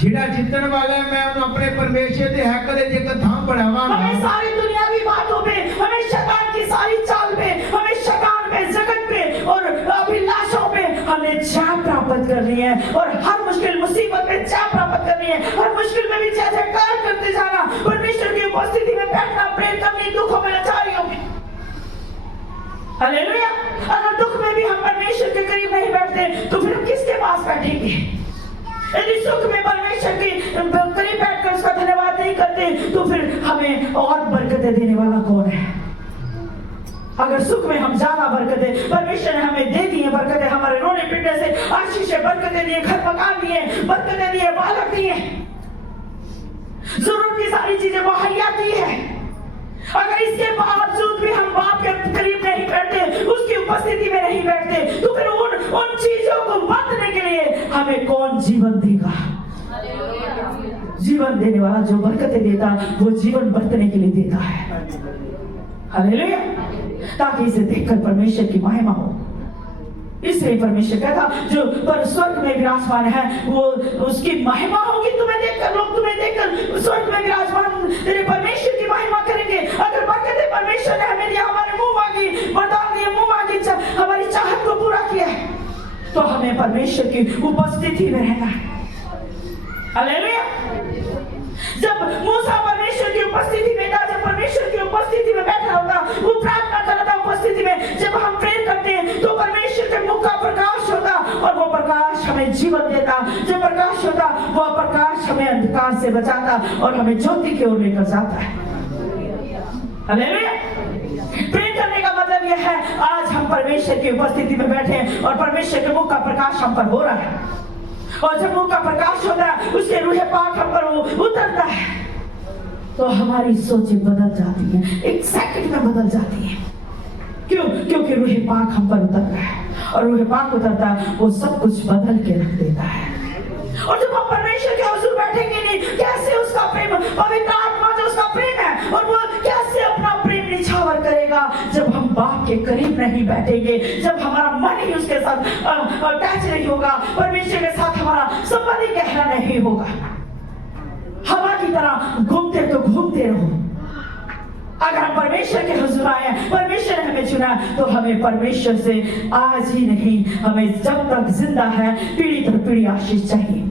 जिड़ा जितन वाला मैं अपने परमेश्वर के हैकल में जगह धाम बनावांगा। हमें सारी दुनियावी बातों पे, हमें शैतान की सारी चाल पे, हमें शैतान पे, जगत पे और अभिलाषों पे हमें जय प्राप्त करनी है, और हर मुश्किल मुसीबत में जय प्राप्त करनी है। हर मुश्किल में भी जय जयकार करते जाना, परमेश्वर की उपस्थिति में बैठना, प्रेम करनी, दुखों में, लाचारियों में। हालेलुया। अगर दुख में भी हम परमेश्वर के करीब नहीं बैठते तो फिर हम किसके पास बैठेंगे? यदि सुख में परमेश्वर के करीब बैठकर उसका धन्यवाद नहीं करते तो फिर हमें और बरकतें देने वाला कौन है? अगर सुख में हम ज्यादा बरकतें परमेश्वर ने हमें दे दी है, बरकतें हमारे रोने पीटने से आशीषें, बरकतें दिए, घर मकान दिए, बरकतें दिए, बालक दिए, जरूरत की सारी चीजें मुहैया की है, अगर इसके बावजूद भी हम बाप के करीब नहीं बैठते, उसकी उपस्थिति में नहीं बैठते, तो फिर उन चीजों को बरतने के लिए हमें कौन जीवन देगा? जीवन देने वाला जो बरकतें देता वो जीवन बरतने के लिए देता है। हालेलुया। ताकि इसे देखकर परमेश्वर की महिमा हो। इसलिए परमेश्वर कहता जो पर स्वर्ग में विराजमान है वो उसकी महिमा होगी। तुम्हें देखकर लोग तुम्हें देखकर स्वर्ग में विराजमान तेरे परमेश्वर की महिमा करेंगे। अगर बरकतें परमेश्वर ने हमें दिया, हमारे मुंह मांगी वरदान दिए, मुंह मांगी हमारी चाहत को पूरा किया है, तो हमें परमेश्वर की उपस्थिति में रहना है। हालेलुया। जब मूसा परमेश्वर की उपस्थिति में था, जब परमेश्वर की उपस्थिति में बैठा होता, वो प्रार्थना कर रहा था उपस्थिति में, जब हम प्रेयर करते हैं तो परमेश्वर के मुख का प्रकाश होता और वो प्रकाश हमें जीवन देता। जो प्रकाश होता वो प्रकाश हमें अंधकार से बचाता और हमें ज्योति की ओर लेकर जाता है। हालेलुया। प्रेयर करने का मतलब यह है आज हम परमेश्वर की उपस्थिति में बैठे हैं और परमेश्वर के मुख का प्रकाश हम पर हो रहा है। और जब मुंह का प्रकाश होता है उसके रूह पाक हम पर उतरता है तो हमारी सोचें बदल जाती हैं, एक सेकंड में बदल जाती हैं। क्यों? क्योंकि रूह पाक हम पर उतरता है और रूह पाक उतरता है वो सब कुछ बदल के रख देता है। और जब हम परमेश्वर के हुजूर बैठेंगे नहीं, कैसे उसका प्रेम, पवित्र आत्मा जो उसका प्रेम है और वो कैसे अपना प्रेम निछावर करेगा जब हम बाप के करीब नहीं बैठेंगे, जब हमारा मन ही उसके साथ अटैच नहीं होगा, परमेश्वर के साथ हमारा संबंध गहरा नहीं होगा। हवा की तरह घूमते तो घूमते रहो। अगर हम परमेश्वर के हुजूर आए, परमेश्वर ने हमें चुना, तो हमें परमेश्वर से आज ही नहीं, हमें जब तक जिंदा है पीढ़ी दर पीढ़ी आशीष चाहिए।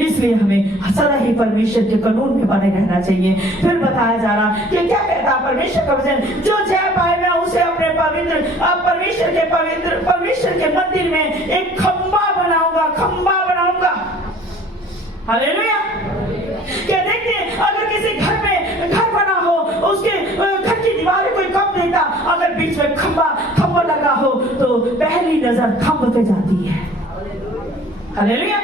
इसलिए हमें सदा ही परमेश्वर के कानून में बने रहना चाहिए। फिर बताया जा रहा कि क्या कहता परमेश्वर का वचन, जो जय पाए मैं उसे अपने परमेश्वर के मंदिर में एक खंबा बनाऊंगा। हालेलुया। क्या देखते हैं, अगर किसी घर में घर बना हो, उसके घर की दीवारें कोई कम देता, अगर बीच में खंबा लगा हो तो पहली नजर खंबे पे जाती है। हालेलुया।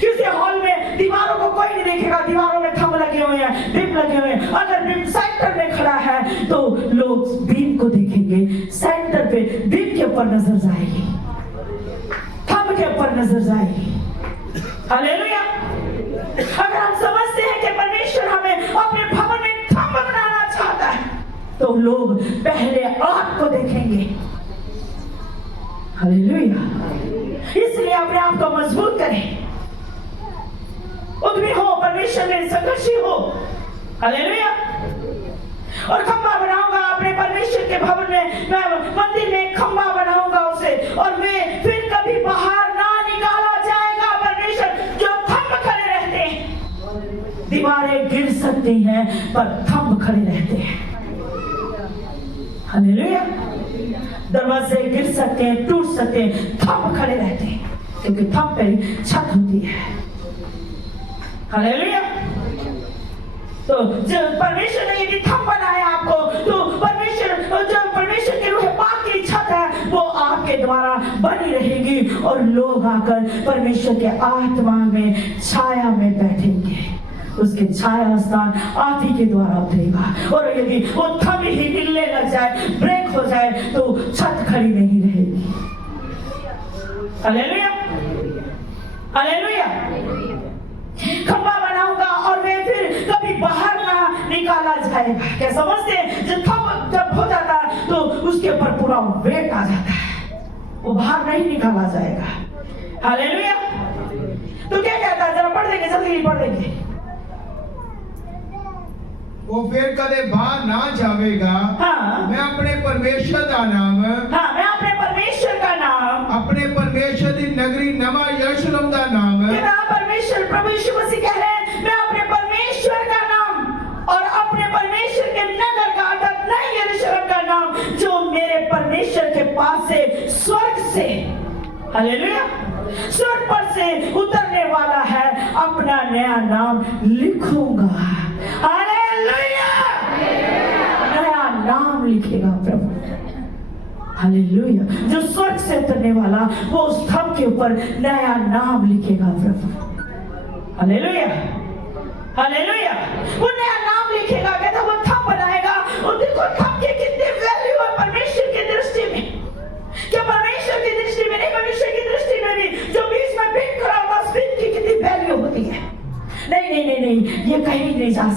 किसी हॉल में दीवारों को कोई नहीं देखेगा, दीवारों में खंभ लगे हुए हैं, बीम लगे हुए हैं। अगर बीम सेंटर में खड़ा है तो लोग बीम को देखेंगे, सेंटर पे बीम के ऊपर नजर जाएगी, खंभ के ऊपर नजर जाएगी। हालेलुया। अगर हम समझते हैं कि परमेश्वर हमें अपने भवन में खंभ बनाना चाहता है तो लोग पहले आग को देखेंगे। हालेलुया। इसलिए अपने आप को मजबूत करें, उद्यमी हो, परमेश्वर में संघर्षी हो। हालेलुया। और खंबा बनाऊंगा अपने परमेश्वर के भवन में, मैं मंदिर में खंबा बनाऊंगा उसे, और मैं फिर कभी बाहर ना निकाला जाएगा। परमेश्वर जो खंभ खड़े रहते हैं, दीवारें गिर सकती हैं पर खंभ खड़े रहते हैं। हालेलुया। दरवाजे गिर सकते हैं, टूट सकते हैं, खंभ खड़े रहते हैं क्योंकि खंभ पे छत होती है। हालेलुया। तो जब परमेश्वर ने यदि खंभ बनाया आपको, तो परमेश्वर के रूह पाक की छत है वो आपके द्वारा बनी रहेगी और लोग आकर परमेश्वर के आत्मा में छाया में बैठेंगे। उसके छाया स्थान आप ही के द्वारा उतरेगा। और यदि वो खंभ ही हिलने लग जाए, ब्रेक हो जाए, तो छत खड़ी नहीं रहेगी। हालेलुया। हालेलुया। खंभा बनाऊंगा और मैं फिर कभी बाहर ना निकाला जाएगा। क्या समझते हैं? जब हो जाता है तो उसके ऊपर पूरा वेट आ जाता है, वो बाहर नहीं निकाला जाएगा। हालेलुया। तो क्या कहता है, जरा पढ़ देंगे, जल्दी पढ़ देंगे। वो फिर कदे बाहर ना जाएगा। हाँ। मैं अपने परमेश्वर का नाम, हाँ, मैं अपने परमेश्वर का नाम, अपने परमेश्वर की नगरी नवा यरूशलेम का नाम, परमेश्वर प्रभु यीशु मसीह कह रहे हैं, मैं अपने परमेश्वर का नाम और अपने परमेश्वर के नगर का, अर्थात नई यरूशलेम का नाम जो मेरे परमेश्वर के पास से स्वर्ग से, हालेलुया, स्वर्ग पर से उतरने वाला है, अपना नया नाम लिखूंगा। हालेलुया। नया नाम लिखेगा प्रभु। हालेलुया। जो स्वर्ग से उतरने वाला वो उस स्तंभ के ऊपर नया नाम लिखेगा प्रभु। हालेलुया। हालेलुया। वो नया नाम लिखेगा। कहता वो स्तंभ बना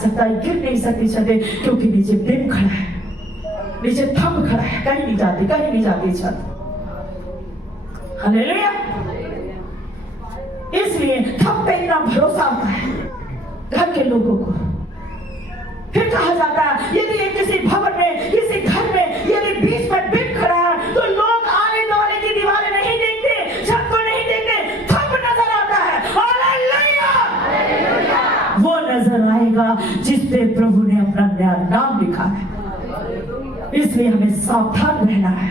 सकता है, गिर नहीं सकती छत, क्योंकि नीचे प्रेम खड़ा है, नीचे थंब खड़ा है, कहीं नहीं जाती छत। हालेलुया। इसलिए थंब पे इतना भरोसा होता है घर के लोगों को। फिर कहा जाता है यदि किसी भवन में, किसी घर में यदि बीच में बिम खड़ा है तो लोग आले दुआले की दीवारें नहीं देखते, छत को नहीं देखते, थंब नजर आता है। हालेलुया। वो नजर आएगा जिस पे प्रभु ने अपना नया नाम लिखा है। इसलिए हमें सावधान रहना है,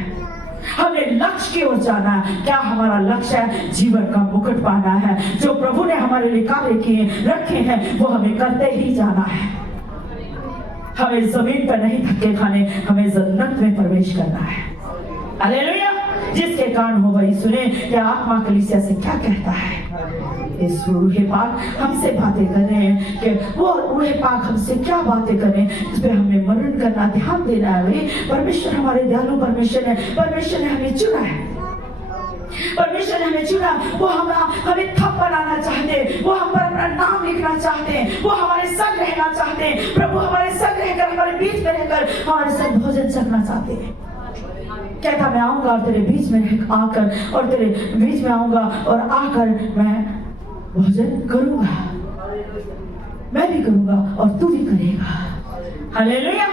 हमें लक्ष्य की ओर जाना है। क्या हमारा लक्ष्य है? जीवन का मुकुट पाना है। जो प्रभु ने हमारे लिए कार्य किए रखे हैं वो हमें करते ही जाना है। हमें जमीन पर नहीं धक्के खाने, हमें जन्नत में प्रवेश करना है। हालेलुया। जिसके कारण हो वही सुने कि आत्मा कलीसिया से क्या कहता है। इस रूहे पाक हमसे बातें कर रहे हैं कि वो रूहे पाक हमसे क्या बातें कर रहे हैं, इस पे हमें मनन करना, ध्यान देना है। भाई परमेश्वर हमारे दयालु परमेश्वर है, परमेश्वर ने हमें चुना है, परमेश्वर ने हमें चुना। वो हमें थप बनाना चाहते हैं, वो हम पर अपना नाम लिखना चाहते हैं, वो हमारे संग रहना चाहते हैं। प्रभु हमारे संग रहकर, हमारे बीच में रहकर हमारे संग भोजन करना चाहते हैं। कहता मैं आऊंगा और तेरे बीच में आकर, और तेरे बीच में आऊंगा और आकर मैं भोजन करूंगा, मैं भी करूंगा और तू भी करेगा। हालेलुया।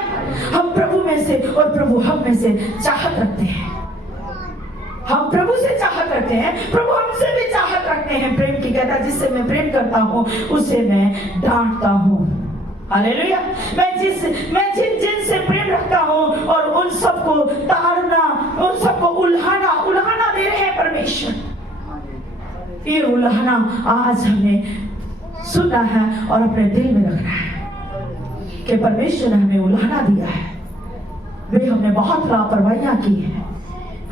हम प्रभु में से और प्रभु हम में से चाहत रखते हैं। हम प्रभु से चाहत रखते हैं, प्रभु हमसे भी चाहत रखते हैं। प्रेम की कहता जिससे मैं प्रेम करता हूँ उसे मैं डांटता हूँ। हालेलुया। मैं जिन से प्रेम रखता हूँ और उन सबको ताड़ना, उन सबको उल्हाना दे रहे हैं परमेश्वर। ये उल्हाना आज हमें सुनना है और अपने दिल में रखना है कि परमेश्वर ने हमें उल्हाना दिया है। वे हमने बहुत लापरवाहियां की है।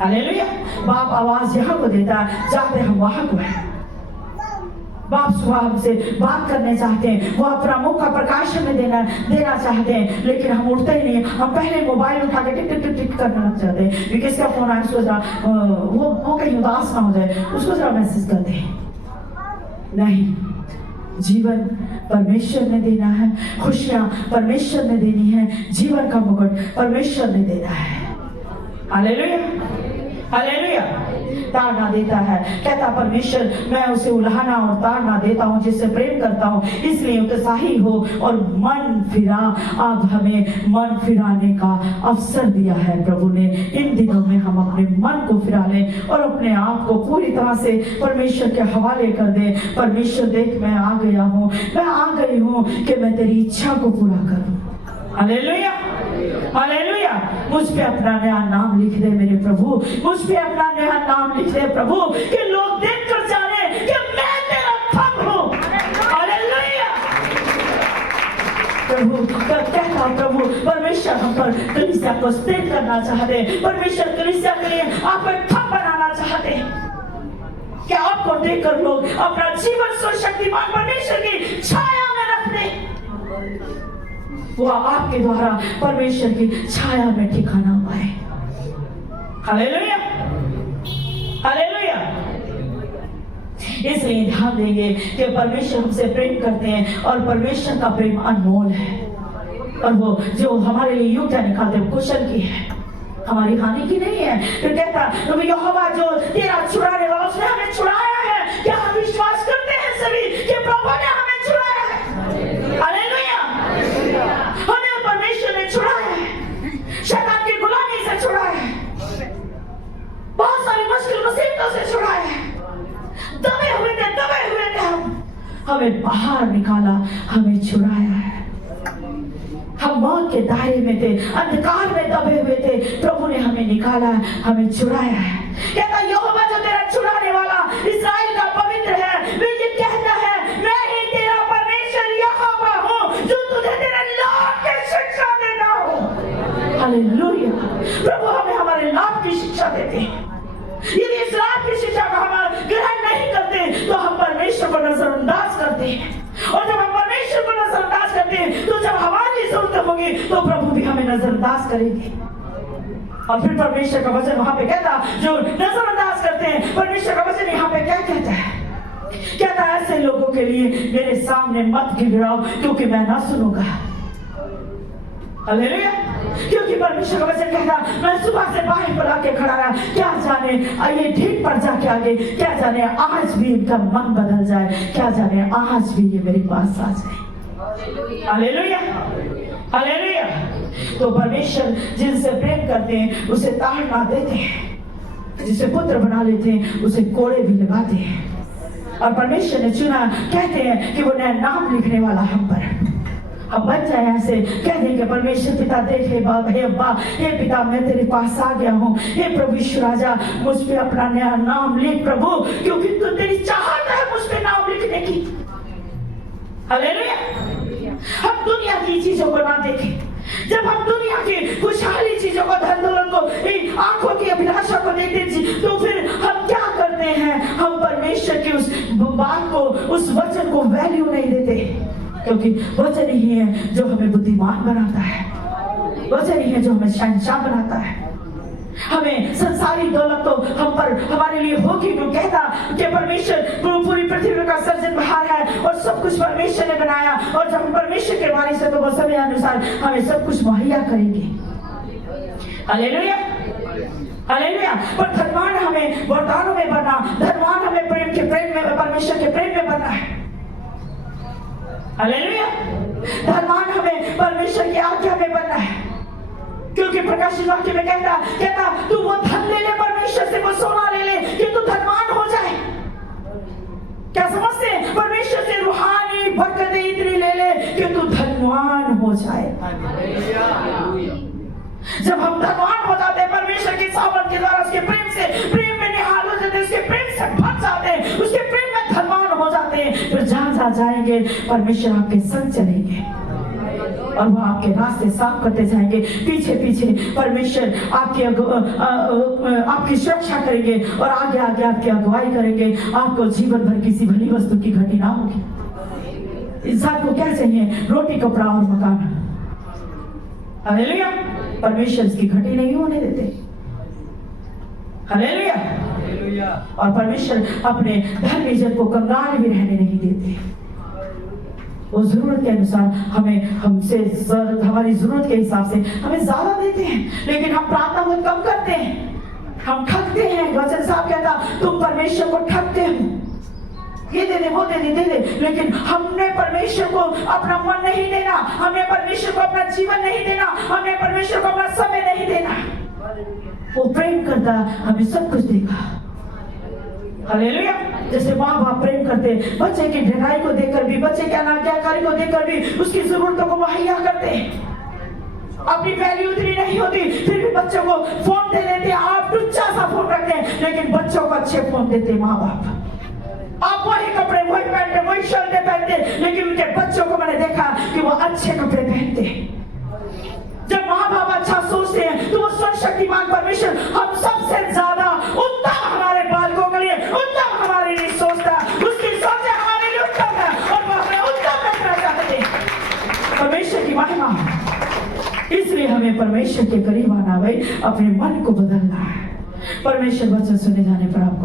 हालेलुया। बाप आवाज यहाँ को देता है, जाते हम वहां को है। बाप सुबह हमसे बात करने चाहते हैं, वो अपना मुख का प्रकाश हमें देना चाहते हैं, लेकिन हम उठते ही नहीं। हम पहले मोबाइल उठा के टिक टिक टिक टिक करने लग जाते हैं कि किसका फोन आया, सोच रहा वो कहीं उदास ना हो जाए, उसको जरा मैसेज करते हैं। नहीं, जीवन परमेश्वर ने देना है, खुशियां परमेश्वर ने देनी है, जीवन का मुकुट परमेश्वर ने देना है। हालेलुया। हालेलुया। ताड़ना देता है, कहता परमेश्वर मैं उसे उल्हाना और ताड़ना देता हूँ जिससे प्रेम करता हूँ, इसलिए उत्साही हो और मन फिरा। अब हमें मन फिराने का अवसर दिया है प्रभु ने। इन दिनों में हम अपने मन को फिरा लें और अपने आप को पूरी तरह से परमेश्वर के हवाले कर दें। परमेश्वर देख मैं आ गया हूँ, मैं आ गई हूँ कि मैं तेरी इच्छा को पूरा करूँ। हालेलुया। हालेलुया। मुझ पे अपना नया नाम लिख दे मेरे प्रभु, मुझ पे अपना नया नाम लिख दे प्रभु, कि लोग देख कर जाने कि मैं तेरा थंब हूँ। हालेलुया। प्रभु कहता प्रभु परमेश्वर हम पर कलीसिया को स्थिर करना चाहते, परमेश्वर कलीसिया के लिए आप पर थंब बनाना चाहते। क्या आपको देखकर लोग अपना जीवन सर्वशक्तिमान परमेश्वर की छाया में रख दे, वो आपके द्वारा परमेश्वर की छाया में ठिकाना पाए। हालेलुया। हालेलुया। इसलिए ध्यान देंगे कि परमेश्वर हमसे प्रेम करते हैं और परमेश्वर का प्रेम अनमोल है, और वो जो हमारे लिए युक्ति निकालते हैं कुशल की है, हमारी हानि की नहीं है। तो कहता तो यहोवा जो तेरा छुड़ाने वाला, उसने हमें छुड़ाया है। क्या हम विश्वास करते हैं सभी कि प्रभु ने हमें छुड़ाया है? हालेलुया। हमें परमेश्वर ने छुड़ाया है, शैतान की गुलामी से छुड़ाया है, बहुत सारी मुश्किल मुसीबतों से छुड़ाया है। दबे हुए थे हमें बाहर निकाला, हमें छुड़ाया है। हम मौत के दायरे में थे, अंधकार में दबे हुए थे, प्रभु ने हमें निकाला, हमें छुड़ाया है। कहता यहोवा जो तेरा छुड़ाने वाला, इस्राएल का पवित्र है, वे ये कहता है मैं ही तेरा परमेश्वर यहोवा हूँ जो तुझे तेरे लाभ की शिक्षा देता हूँ। हालेलुया। प्रभु हमें हमारे लाभ की शिक्षा देते हैं। यदि इस लाभ की शिक्षा का हम ग्रहण नहीं करते तो हम परमेश्वर को नजरअंदाज करते हैं, और जब हम परमेश्वर को नजरअंदाज करते हैं तो जब हमारी जरूरत होगी तो प्रभु भी हमें नजरअंदाज करेंगे। और फिर परमेश्वर का वचन वहां पे कहता, जो नजरअंदाज करते हैं, परमेश्वर का वचन यहाँ पे क्या कहता है कहता है ऐसे लोगों के लिए मेरे सामने मत गिड़गिड़ाओ, क्योंकि मैं ना सुनूंगा। हालेलुया। क्योंकि परमेश्वर का वचन कहता मैं सुबह से बाहर पर आके खड़ा रहा, क्या जाने ये ठीक पर जाके आगे, क्या जाने आज भी इनका मन बदल जाए, क्या जाने आज भी ये मेरे पास आ जाए। Hallelujah, hallelujah. तो परमेश्वर जिनसे प्रेम करते हैं उसे ताड़ना देते हैं, जिसे पुत्र बना लेते हैं उसे कोड़े भी लगाते हैं। और परमेश्वर ने चुना, कहते हैं कि वो नया नाम लिखने वाला हम पर। अब बच जाए ऐसे, कह देंगे परमेश्वर पिता देख हे बाप, हे अब्बा, हे पिता मैं तेरे पास आ गया हूँ, हे प्रभु यीशु राजा मुझ पे अपना नया नाम लिख प्रभु, क्योंकि तू तेरी चाहत है मुझ पे नाम लिखने की। हालेलुया। हम दुनिया की चीजों को ना देखें। जब हम दुनिया की खुशहाली चीजों को, धन दौलत को, आंखों की अभिलाषा को देखते तो फिर हम क्या करते हैं? हम परमेश्वर की उस बात को, उस वचन को वैल्यू नहीं देते, क्योंकि वचन ही है जो हमें बुद्धिमान बनाता है, वचन ही है जो हमें शहंशाह बनाता है। हमें संसारी दौलत तो हम पर हमारे लिए होगी, क्यों कहता कि परमेश्वर पूरी पृथ्वी का सर्जनहार है और सब कुछ परमेश्वर ने बनाया, और जब हम परमेश्वर के वाणी से तो वो समय अनुसार हमें सब कुछ मुहैया करेंगे। Hallelujah, hallelujah. पर धर्मान हमें वरदानों में बनना, धर्मान हमें प्रेम में, परमेश्वर के प्रेम में बनना है। हालेलुया। धर्मान हमें परमेश्वर की आज्ञा में बनना है, क्योंकि प्रकाशित वाक्य में कहता तू वो धन ले ले परमेश्वर से, वो सोना ले ले कि तू धनवान हो जाए। क्या समझते हैं? परमेश्वर से रूहानी बरकतें इतनी ले ले कि तू धनवान हो जाए। जब हम धनवान हो जाते हैं परमेश्वर की सामर्थ के द्वारा, उसके प्रेम से, प्रेम में निहाल हो जाते हैं, उसके प्रेम से भर जाते हैं, उसके प्रेम में धनवान हो जाते हैं, फिर जहां जाएंगे परमेश्वर आपके संग चलेंगे और वो आपके रास्ते साफ करते जाएंगे। पीछे पीछे परमेश्वर आपकी सुरक्षा करेंगे और आगे आगे आपकी अगुवाई करेंगे। आपको जीवन भर किसी भली वस्तु की घटी ना होगी। इंसान को क्या चाहिए? रोटी, कपड़ा और मकान। हालेलुया। परमेश्वर इसकी घटी नहीं होने देते। हालेलुया। और परमेश्वर अपने धर्मी जन को कंगाल भी रहने नहीं देते। वो जरूरत के अनुसार हमारी जरूरत के हिसाब से हमें ज्यादा देते हैं, लेकिन हम प्रार्थना बहुत कम करते हैं, हम ठगते हैं। वचन साहब कहता तुम परमेश्वर को ठगते हो, ये दे दे, वो दे दे, लेकिन हमने परमेश्वर को अपना मन नहीं देना, हमने परमेश्वर को अपना जीवन नहीं देना, हमने परमेश्वर को अपना समय नहीं देना। वो प्रेम करता हमें सब कुछ देगा। हालेलुया। जैसे माँ बाप प्रेम करते, बच्चे की ढलाई को देखकर भी, बच्चे के अनाज्ञाकारी को देखकर भी उसकी जरूरतों को मुहैया करते हैं। अपनी वैल्यू इतनी नहीं होती, फिर भी बच्चों को फोन दे देते हैं। आप टुच्चा सा फोन रखते हैं, लेकिन बच्चों को अच्छे फोन देते माँ बाप। आप वही कपड़े, वही पहनते, वही शर्टें पहनते, लेकिन उनके बच्चों को मैंने देखा कि वो अच्छे कपड़े पहनते हैं। जब माँ बाप अच्छा सोचते हैं तो वो सर्वशक्तिमान परमेश्वर हम सबसे ज्यादा उत्तम हमारे बालकों के लिए, उत्तम हमारे लिए सोचता, उसकी सोच हमारे लिए उत्तम है और वो हमें उत्तम रखना चाहते हैं। परमेश्वर की महिमा। इसलिए हमें परमेश्वर के करीब आना, भाई अपने मन को बदलना है। परमेश्वर वचन सुने जाने पर आपको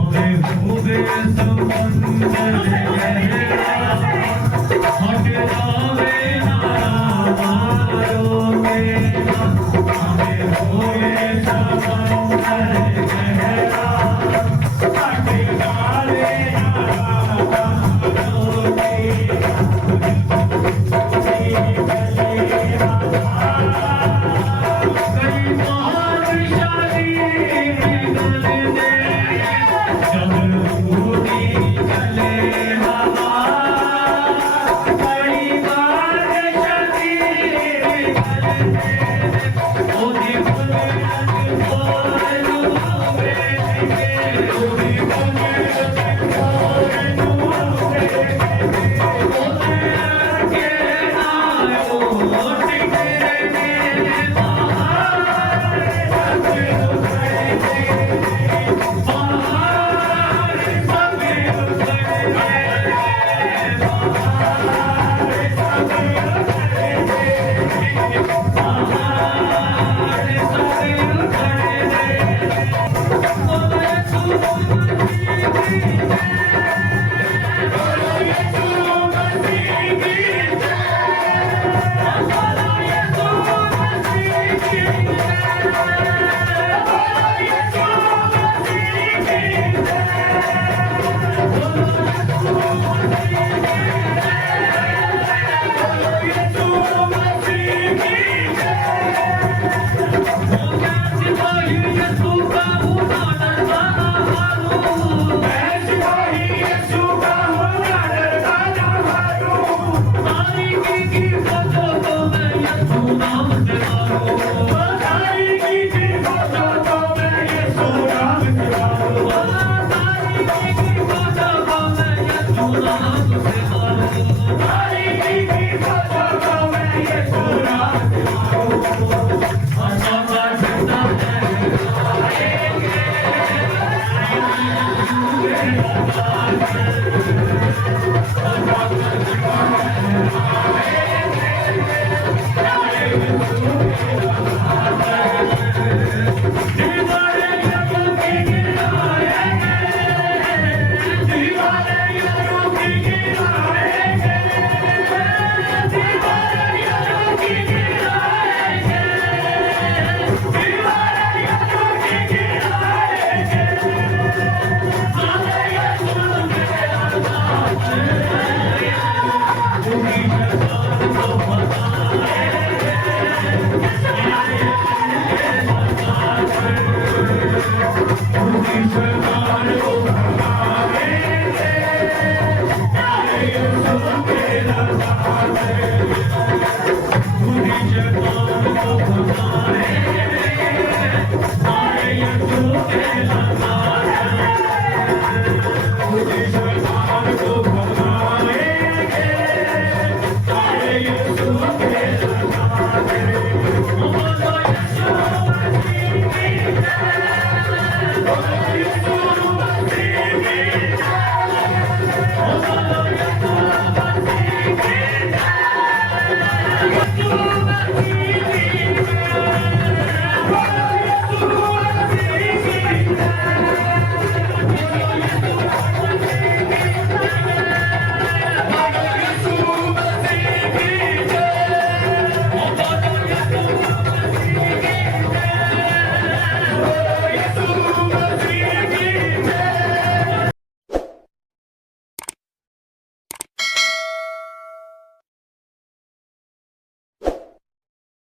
Amen. हाँ